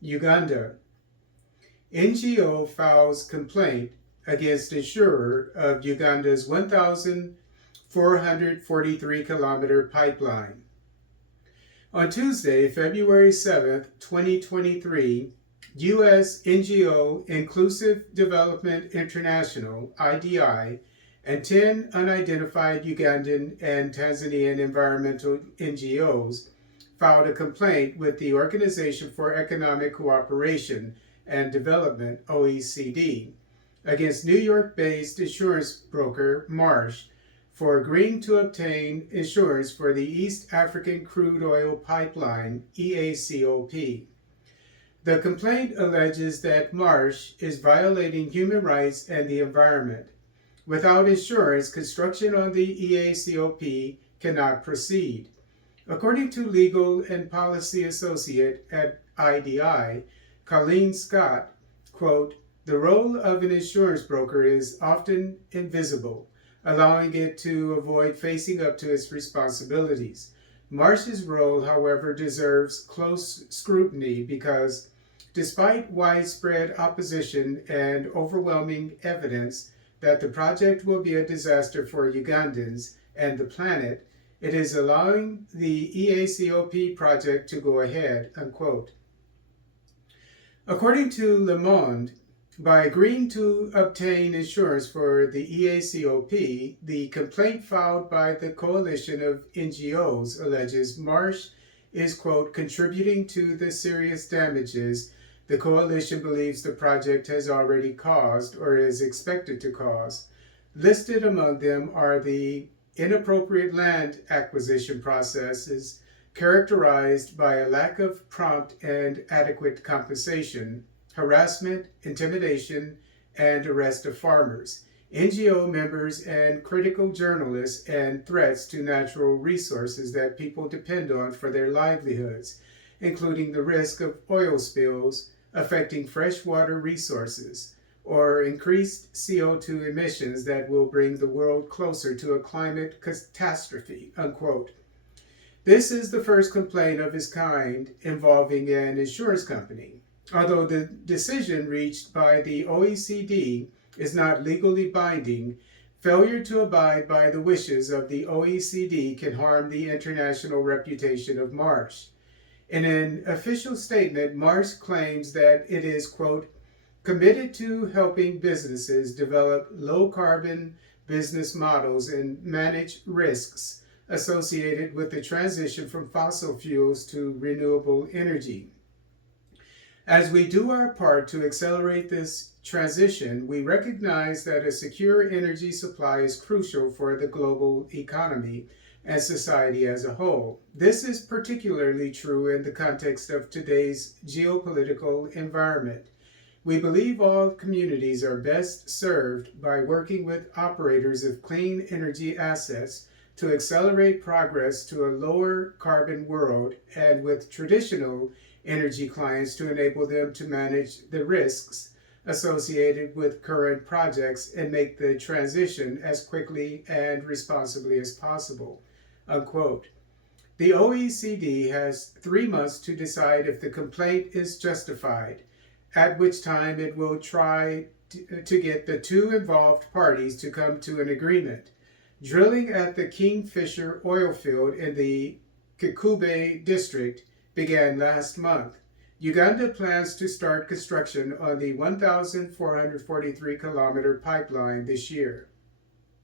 Uganda. NGO files complaint against insurer of Uganda's 1,443-kilometer pipeline. On Tuesday, February 7, 2023, U.S. NGO Inclusive Development International, IDI, and 10 unidentified Ugandan and Tanzanian environmental NGOs filed a complaint with the Organization for Economic Cooperation and Development, OECD, against New York-based insurance broker Marsh for agreeing to obtain insurance for the East African Crude Oil Pipeline, EACOP. The complaint alleges that Marsh is violating human rights and the environment. Without insurance, construction on the EACOP cannot proceed. According to legal and policy associate at IDI, Coleen Scott, quote, "The role of an insurance broker is often invisible, allowing it to avoid facing up to its responsibilities. Marsh's role, however, deserves close scrutiny because, despite widespread opposition and overwhelming evidence that the project will be a disaster for Ugandans and the planet, it is allowing the EACOP project to go ahead," unquote. According to Monde, by agreeing to obtain insurance for the EACOP, the complaint filed by the coalition of NGOs alleges Marsh is, quote, "contributing to the serious damages the coalition believes the project has already caused or is expected to cause. Listed among them are the inappropriate land acquisition processes characterized by a lack of prompt and adequate compensation, harassment, intimidation, and arrest of farmers, NGO members, and critical journalists, and threats to natural resources that people depend on for their livelihoods, including the risk of oil spills affecting freshwater resources, or increased CO2 emissions that will bring the world closer to a climate catastrophe," unquote. This is the first complaint of its kind involving an insurance company. Although the decision reached by the OECD is not legally binding, failure to abide by the wishes of the OECD can harm the international reputation of Marsh. In an official statement, Marsh claims that it is, quote, "committed to helping businesses develop low-carbon business models and manage risks associated with the transition from fossil fuels to renewable energy. As we do our part to accelerate this transition, we recognize that a secure energy supply is crucial for the global economy and society as a whole. This is particularly true in the context of today's geopolitical environment. We believe all communities are best served by working with operators of clean energy assets to accelerate progress to a lower carbon world, and with traditional energy clients to enable them to manage the risks associated with current projects and make the transition as quickly and responsibly as possible," unquote. The OECD has 3 months to decide if the complaint is justified, at which time it will try to get the two involved parties to come to an agreement. Drilling at the Kingfisher oil field in the Kikuube district began last month. Uganda plans to start construction on the 1,443-kilometer pipeline this year.